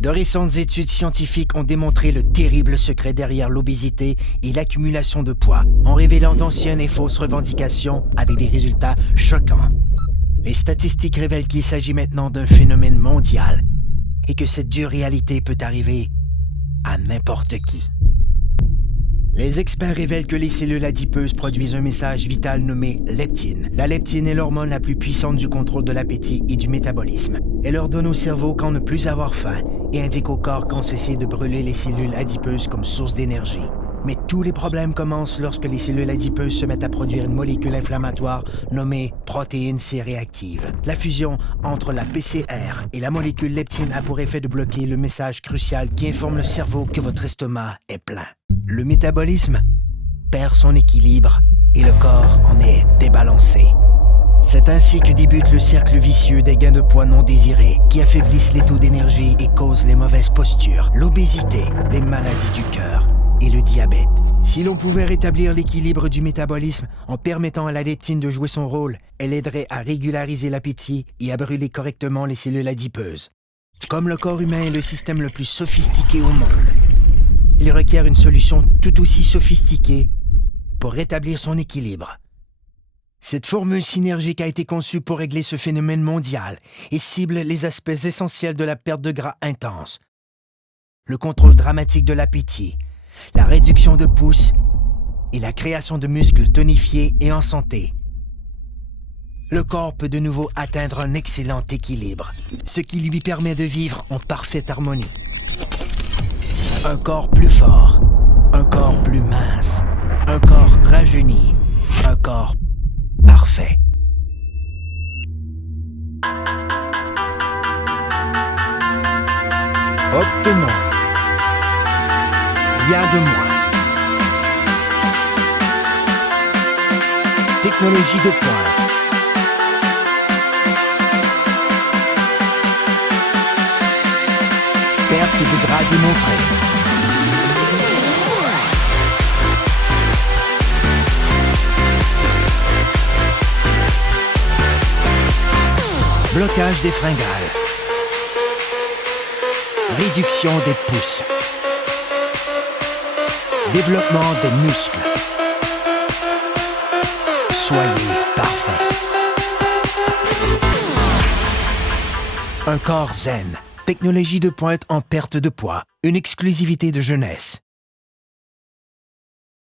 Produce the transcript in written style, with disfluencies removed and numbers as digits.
De récentes études scientifiques ont démontré le terrible secret derrière l'obésité et l'accumulation de poids, en révélant d'anciennes et fausses revendications avec des résultats choquants. Les statistiques révèlent qu'il s'agit maintenant d'un phénomène mondial et que cette dure réalité peut arriver à n'importe qui. Les experts révèlent que les cellules adipeuses produisent un message vital nommé leptine. La leptine est l'hormone la plus puissante du contrôle de l'appétit et du métabolisme. Elle ordonne au cerveau quand ne plus avoir faim et indique au corps quand cesser de brûler les cellules adipeuses comme source d'énergie. Mais tous les problèmes commencent lorsque les cellules adipeuses se mettent à produire une molécule inflammatoire nommée protéine C réactive. La fusion entre la PCR et la molécule leptine a pour effet de bloquer le message crucial qui informe le cerveau que votre estomac est plein. Le métabolisme perd son équilibre et le corps en est débalancé. C'est ainsi que débute le cercle vicieux des gains de poids non désirés qui affaiblissent les taux d'énergie et causent les mauvaises postures, l'obésité, les maladies du cœur et le diabète. Si l'on pouvait rétablir l'équilibre du métabolisme en permettant à la leptine de jouer son rôle, elle aiderait à régulariser l'appétit et à brûler correctement les cellules adipeuses. Comme le corps humain est le système le plus sophistiqué au monde, il requiert une solution tout aussi sophistiquée pour rétablir son équilibre. Cette formule synergique a été conçue pour régler ce phénomène mondial et cible les aspects essentiels de la perte de gras intense. Le contrôle dramatique de l'appétit, la réduction de pouces et la création de muscles tonifiés et en santé. Le corps peut de nouveau atteindre un excellent équilibre, ce qui lui permet de vivre en parfaite harmonie. Un corps plus fort, un corps plus mince, un corps rajeuni, un corps parfait. Obtenons rien de moins. Technologie de pointe. Perte de gras démontrée. Blocage des fringales. Réduction des pouces. Développement des muscles. Soyez parfait. Un corps zen. Technologie de pointe en perte de poids. Une exclusivité de jeunesse.